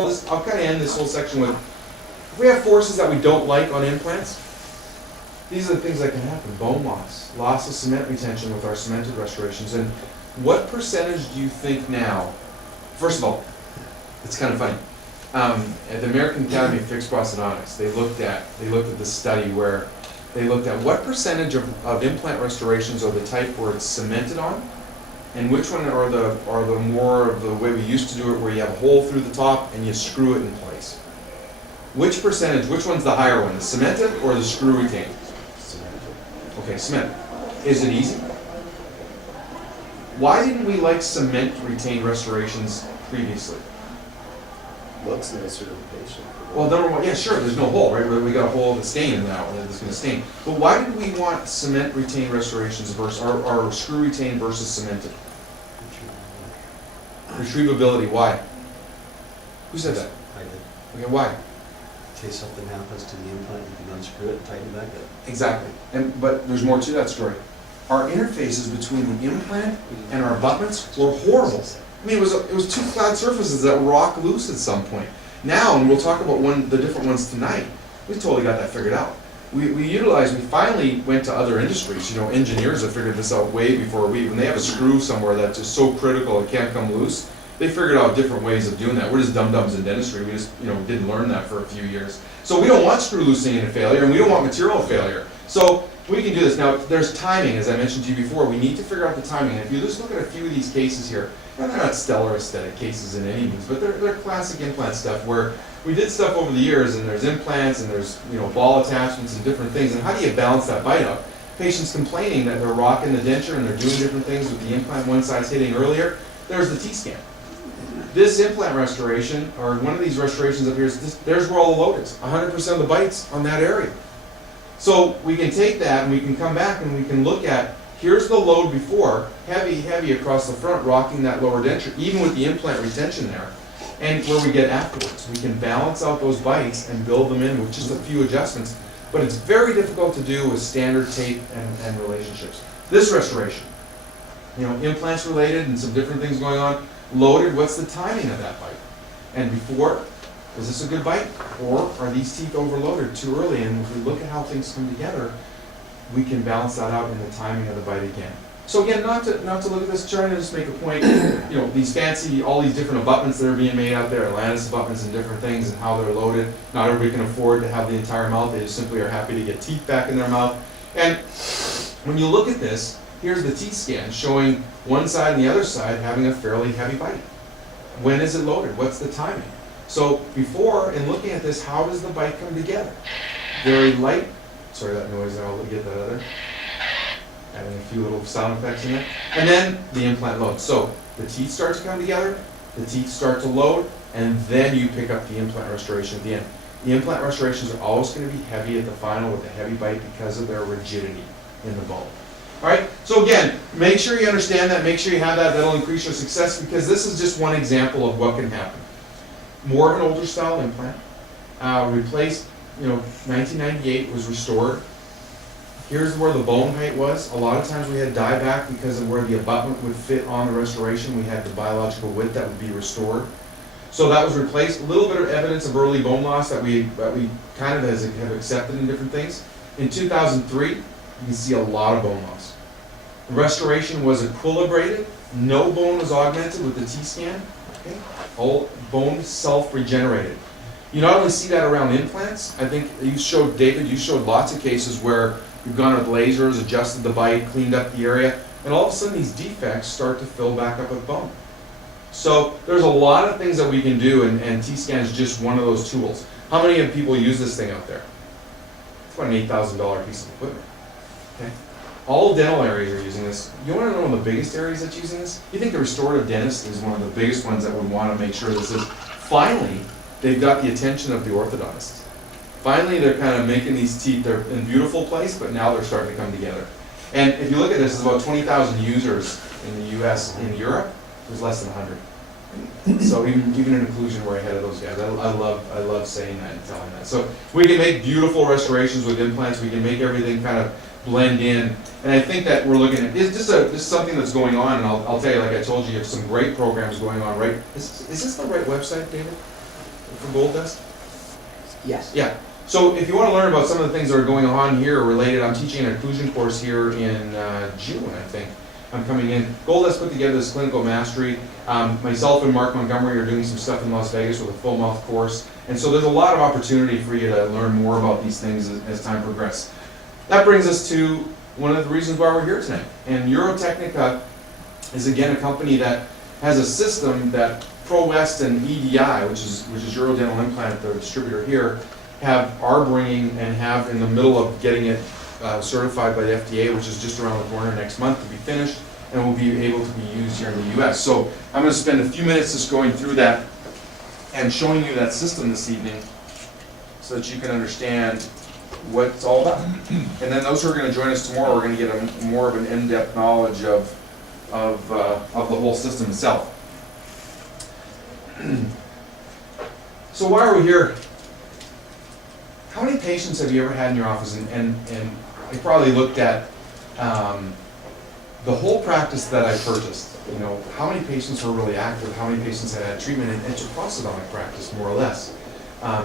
I'll kind of end this whole section with, if we have forces that we don't like on implants, these are the things that can happen. Bone loss of cement retention with our cemented restorations. And what percentage do you think now, first of all, it's kind of funny. At the American Academy of Fixed Prosthodontics, they looked at the study where they looked at what percentage of implant restorations are the type where it's cemented on, and which one are the more of the way we used to do it, where you have a hole through the top and you screw it in place. Which percentage, which one's the higher one, the cemented or the screw retained? Okay, cement. Is it easy? Why didn't we like cement retained restorations previously? Looks nicer to the patient. Well, number one, yeah, sure, there's no hole, right? We got a hole that's staining now, that's going to stain. But why did we want cement retained restorations versus, or screw retained versus cemented? Retrievability, why? Who said that? I did. Okay, why? In case something happens to the implant, you can unscrew it and tighten it back up. Exactly. But there's more to that story. Our interfaces between the implant and our abutments were horrible. I mean, it was two flat surfaces that rock loose at some point. Now, and we'll talk about the different ones tonight, we totally got that figured out. We finally went to other industries. You know, engineers have figured this out way before when they have a screw somewhere that's just so critical it can't come loose, they figured out different ways of doing that. We're just dum-dums in dentistry. We just, didn't learn that for a few years. So we don't want screw loosening and failure, and we don't want material failure. So we can do this. Now, there's timing, as I mentioned to you before. We need to figure out the timing. And if you just look at a few of these cases here, they're not stellar aesthetic cases in any means, but they're classic implant stuff where we did stuff over the years, and there's implants, and there's ball attachments and different things. And how do you balance that bite up? Patients complaining that they're rocking the denture and they're doing different things with the implant one side's hitting earlier. There's the T-scan. This implant restoration, or one of these restorations up here, there's where all the load is. 100% of the bites on that area. So we can take that and we can come back and we can look at, here's the load before, heavy across the front, rocking that lower denture, even with the implant retention there, and where we get afterwards. We can balance out those bites and build them in with just a few adjustments, but it's very difficult to do with standard tape and relationships. This restoration, implants related and some different things going on, loaded, what's the timing of that bite? And before, is this a good bite? Or are these teeth overloaded too early? And if we look at how things come together, we can balance that out in the timing of the bite again. So again, not to look at this, trying to just make a point, these fancy, all these different abutments that are being made out there, Atlantis abutments and different things and how they're loaded. Not everybody can afford to have the entire mouth. They just simply are happy to get teeth back in their mouth. And when you look at this, here's the T-scan showing one side and the other side having a fairly heavy bite. When is it loaded? What's the timing? So before, in looking at this, how does the bite come together? Very light. Sorry, that noise, I'll get that other. Adding a few little sound effects in it. And then the implant loads. So the teeth start to come together, the teeth start to load, and then you pick up the implant restoration at the end. The implant restorations are always going to be heavy at the final with a heavy bite because of their rigidity in the bone. All right, so again, make sure you understand that, make sure you have that, that'll increase your success, because this is just one example of what can happen. More of an older style implant, replaced, 1998 was restored. Here's where the bone height was. A lot of times we had dieback because of where the abutment would fit on the restoration. We had the biological width that would be restored. So that was replaced. A little bit of evidence of early bone loss that we kind of have accepted in different things. In 2003, you can see a lot of bone loss. The restoration was equilibrated. No bone was augmented with the T-scan. Okay? All bone self-regenerated. You not only see that around implants, I think David, you showed lots of cases where you've gone with lasers, adjusted the bite, cleaned up the area, and all of a sudden these defects start to fill back up with bone. So there's a lot of things that we can do, and T-scan is just one of those tools. How many of people use this thing out there? It's about an $8,000 piece of equipment. Okay? All dental areas are using this. You want to know one of the biggest areas that's using this? You think the restorative dentist is one of the biggest ones that would want to make sure this is. Finally, they've got the attention of the orthodontists. Finally, they're kind of making these teeth, they're in a beautiful place, but now they're starting to come together. And if you look at this, there's about 20,000 users in the US. In Europe, there's less than 100. So even in inclusion, we're ahead of those guys. I love saying that and telling that. So we can make beautiful restorations with implants. We can make everything kind of blend in. And I think that we're looking at, this is something that's going on, and I'll tell you, like I told you, you have some great programs going on, right? Is this the right website, David? for Gold Dust? Yes. Yeah. So if you want to learn about some of the things that are going on here related, I'm teaching an occlusion course here in June, I think. I'm coming in. Gold Dust put together this clinical mastery. Myself and Mark Montgomery are doing some stuff in Las Vegas with a full mouth course. And so there's a lot of opportunity for you to learn more about these things as time progresses. That brings us to one of the reasons why we're here tonight. And Eurotechnica is again a company that has a system that ProWest and EDI, which is Eurodental Implant, the distributor here, are bringing and have in the middle of getting it certified by the FDA, which is just around the corner next month to be finished, and will be able to be used here in the US. So I'm going to spend a few minutes just going through that and showing you that system this evening so that you can understand what it's all about. And then those who are going to join us tomorrow are going to get more of an in-depth knowledge of the whole system itself. So why are we here? How many patients have you ever had in your office? And I probably looked at the whole practice that I purchased. You know, how many patients were really active? How many patients had treatment? And it's a prosthodontic practice, more or less,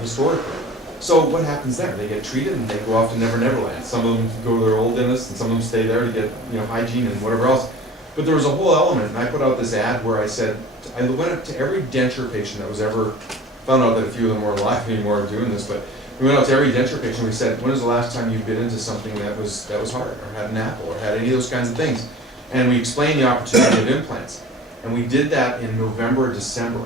historically. So what happens there? They get treated and they go off to Never Never Land. Some of them go to their old dentist, and some of them stay there to get hygiene and whatever else. But there was a whole element, and I put out this ad where I said, I went up to every denture patient that was ever, found out that a few of them weren't alive anymore doing this, but we went out to every denture patient and we said, when was the last time you've been into something that was hard, or had an apple, or had any of those kinds of things? And we explained the opportunity of implants. And we did that in November, December.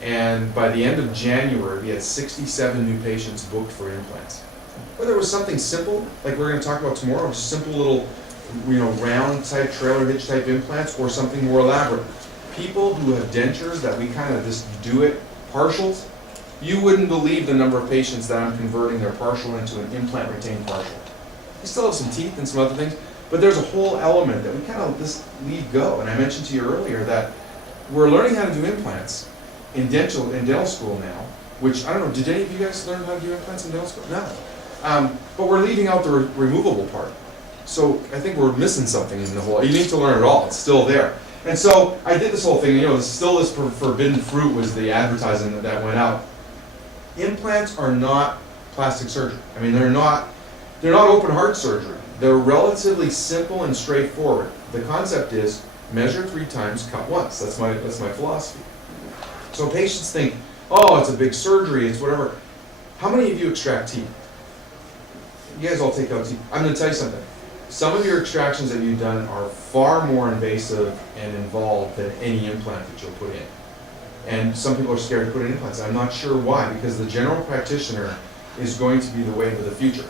And by the end of January, we had 67 new patients booked for implants. Whether it was something simple, like we're going to talk about tomorrow, just simple little, round type, trailer hitch type implants, or something more elaborate. People who have dentures that we kind of just do it partials, you wouldn't believe the number of patients that I'm converting their partial into an implant retained partial. You still have some teeth and some other things, but there's a whole element that we kind of just leave go. And I mentioned to you earlier that we're learning how to do implants in dental school now, which, I don't know, did any of you guys learn how to do implants in dental school? No. But we're leaving out the removable part. So I think we're missing something in the whole, you need to learn it all, it's still there. And so I did this whole thing, still this forbidden fruit was the advertising that went out. Implants are not plastic surgery. I mean, they're not open heart surgery. They're relatively simple and straightforward. The concept is measure 3 times, cut once. That's my philosophy. So patients think, oh, it's a big surgery, it's whatever. How many of you extract teeth? You guys all take out teeth. I'm going to tell you something. Some of your extractions that you've done are far more invasive and involved than any implant that you'll put in. And some people are scared to put in implants. I'm not sure why, because the general practitioner is going to be the wave of the future.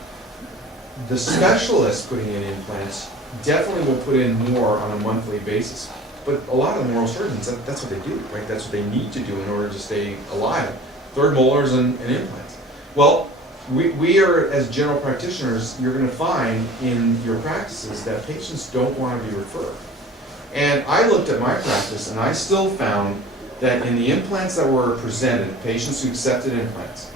The specialists putting in implants definitely will put in more on a monthly basis. But a lot of the oral surgeons, that's what they do, right? That's what they need to do in order to stay alive. Third molars and implants. Well, we are, as general practitioners, you're going to find in your practices that patients don't want to be referred. And I looked at my practice and I still found that in the implants that were presented, patients who accepted implants,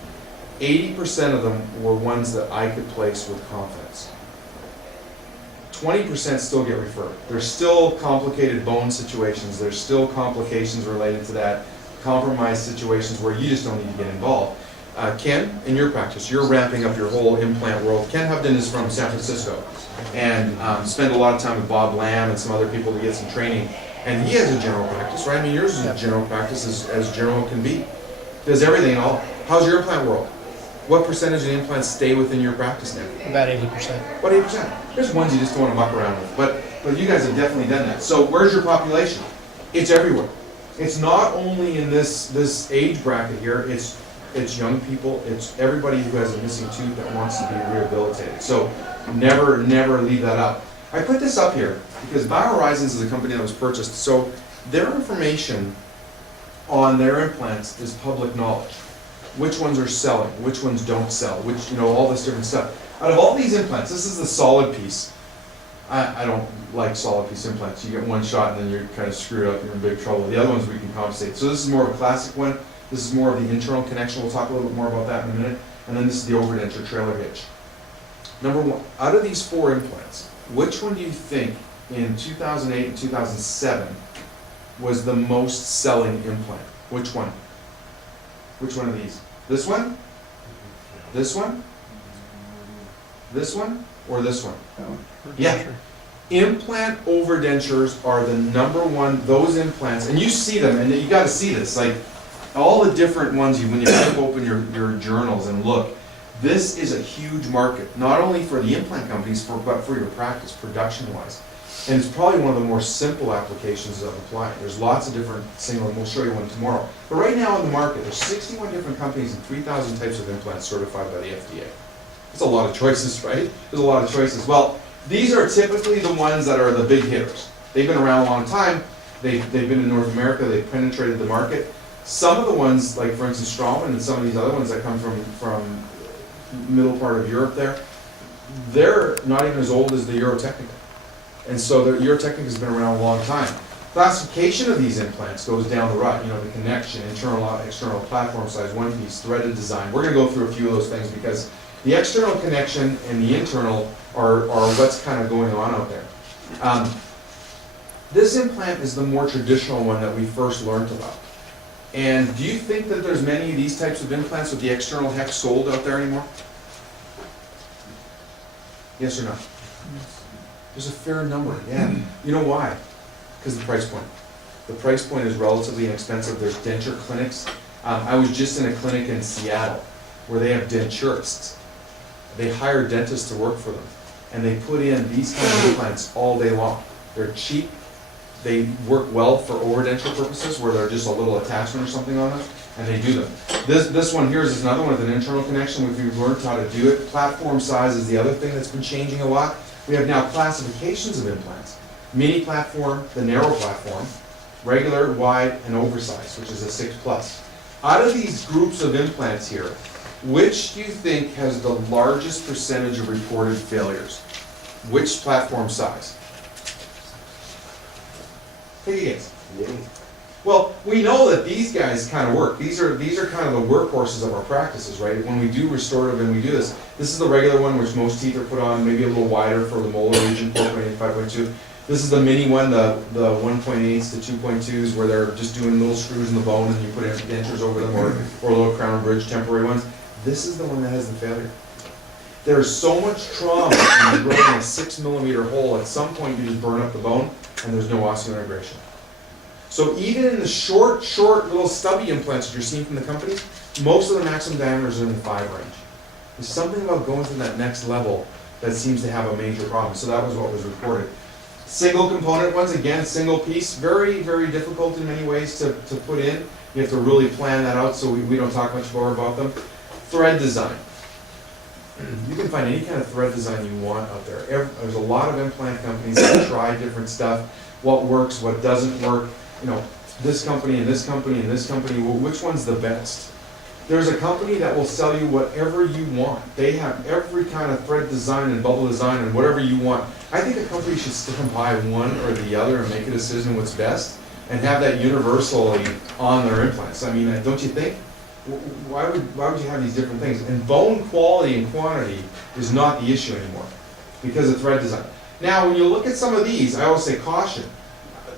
80% of them were ones that I could place with confidence. 20% still get referred. There's still complicated bone situations. There's still complications related to that, compromised situations where you just don't need to get involved. Ken, in your practice, you're ramping up your whole implant world. Ken Hubden is from San Francisco and spent a lot of time with Bob Lamb and some other people to get some training. And he has a general practice, right? I mean, yours is a general practice as general can be. Does everything and all. How's your implant world? What percentage of the implants stay within your practice now? About 80%. What 80%? There's ones you just don't want to muck around with, but you guys have definitely done that. So where's your population? It's everywhere. It's not only in this age bracket here. It's young people. It's everybody who has a missing tooth that wants to be rehabilitated. So never leave that out. I put this up here because BioHorizons is a company that was purchased. So their information on their implants is public knowledge. Which ones are selling, which ones don't sell, which, all this different stuff. Out of all these implants, this is the solid piece. I don't like solid piece implants. You get one shot and then you're kind of screwed up, you're in big trouble. The other ones we can compensate. So this is more of a classic one. This is more of the internal connection. We'll talk a little bit more about that in a minute. And then this is the overdenture trailer hitch. Number one, out of these 4 implants, which one do you think in 2008 and 2007 was the most selling implant? Which one? Which one of these? This one? This one? This one? Or this one? Yeah. Implant overdentures are the number one, those implants, and you see them, and you gotta see this, like, all the different ones, when you flip open your journals and look, this is a huge market, not only for the implant companies, but for your practice, production-wise. And it's probably one of the more simple applications of applying. There's lots of different single, and we'll show you one tomorrow. But right now in the market, there's 61 different companies and 3,000 types of implants certified by the FDA. That's a lot of choices, right? There's a lot of choices. Well, these are typically the ones that are the big hitters. They've been around a long time. They've been in North America. They've penetrated the market. Some of the ones, like for instance Straumann and some of these other ones that come from middle part of Europe there, they're not even as old as the Eurotechnica. And so the Eurotechnica has been around a long time. Classification of these implants goes down the road. You know, the connection, internal, external, platform size, one piece, threaded design. We're going to go through a few of those things because the external connection and the internal are what's kind of going on out there. This implant is the more traditional one that we first learned about. And do you think that there's many of these types of implants with the external hex sold out there anymore? Yes or no? There's a fair number, yeah. You know why? Because of the price point. The price point is relatively inexpensive. There's denture clinics. I was just in a clinic in Seattle where they have denturists. They hire dentists to work for them. And they put in these kind of implants all day long. They're cheap. They work well for overdenture purposes where they're just a little attachment or something on them, and they do them. This one here is another one with an internal connection. If you've learned how to do it, platform size is the other thing that's been changing a lot. We have now classifications of implants. Mini platform, the narrow platform, regular, wide, and oversized, which is a 6+. Out of these groups of implants here, which do you think has the largest percentage of reported failures? Which platform size? Take a guess. Well, we know that these guys kind of work. These are kind of the workhorses of our practices, right? When we do restorative and we do this, this is the regular one, which most teeth are put on, maybe a little wider for the molar region, 4.8, 5.2. This is the mini one, the 1.8s to 2.2s, where they're just doing little screws in the bone and you put dentures over them, or little crown and bridge temporary ones. This is the one that has the failure. There's so much trauma in growing a 6mm hole. At some point, you just burn up the bone, and there's no osseointegration. So even in the short little stubby implants that you're seeing from the companies, most of the maximum diameters are in the 5 range. There's something about going to that next level that seems to have a major problem. So that was what was reported. Single component ones, again, single piece, very, very difficult in many ways to put in. You have to really plan that out, so we don't talk much more about them. Thread design. You can find any kind of thread design you want out there. There's a lot of implant companies that try different stuff. What works, what doesn't work. You know, this company and this company and this company, well, which one's the best? There's a company that will sell you whatever you want. They have every kind of thread design and bubble design and whatever you want. I think a company should stand by one or the other and make a decision what's best and have that universally on their implants. I mean, don't you think? Why would you have these different things? And bone quality and quantity is not the issue anymore because of thread design. Now, when you look at some of these, I always say caution.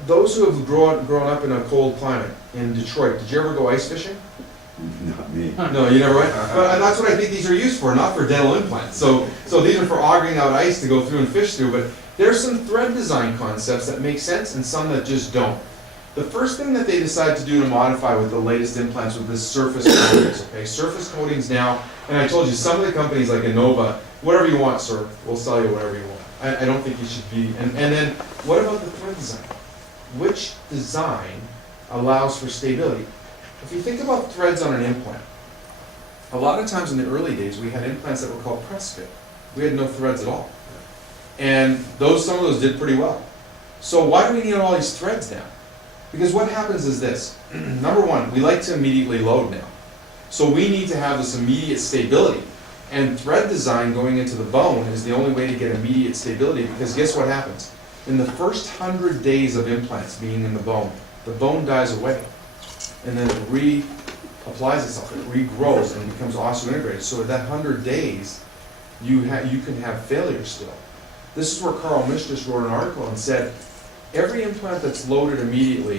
Those who have grown up in a cold climate in Detroit, did you ever go ice fishing? Not me. No, you never went? But that's what I think these are used for, not for dental implants. So these are for augering out ice to go through and fish through, but there's some thread design concepts that make sense and some that just don't. The first thing that they decide to do to modify with the latest implants with this surface coatings, okay? Surface coatings now, and I told you, some of the companies like Innova, whatever you want, sir, we'll sell you whatever you want. I don't think you should be, and then, what about the thread design? Which design allows for stability? If you think about threads on an implant, a lot of times in the early days, we had implants that were called press fit. We had no threads at all. And some of those did pretty well. So why do we need all these threads now? Because what happens is this. Number one, we like to immediately load now. So we need to have this immediate stability. And thread design going into the bone is the only way to get immediate stability, because guess what happens? In the first 100 days of implants being in the bone dies away. And then it reapplies itself, it regrows and becomes osseointegrated. So at that 100 days, you can have failure still. This is where Carl Mistress wrote an article and said, every implant that's loaded immediately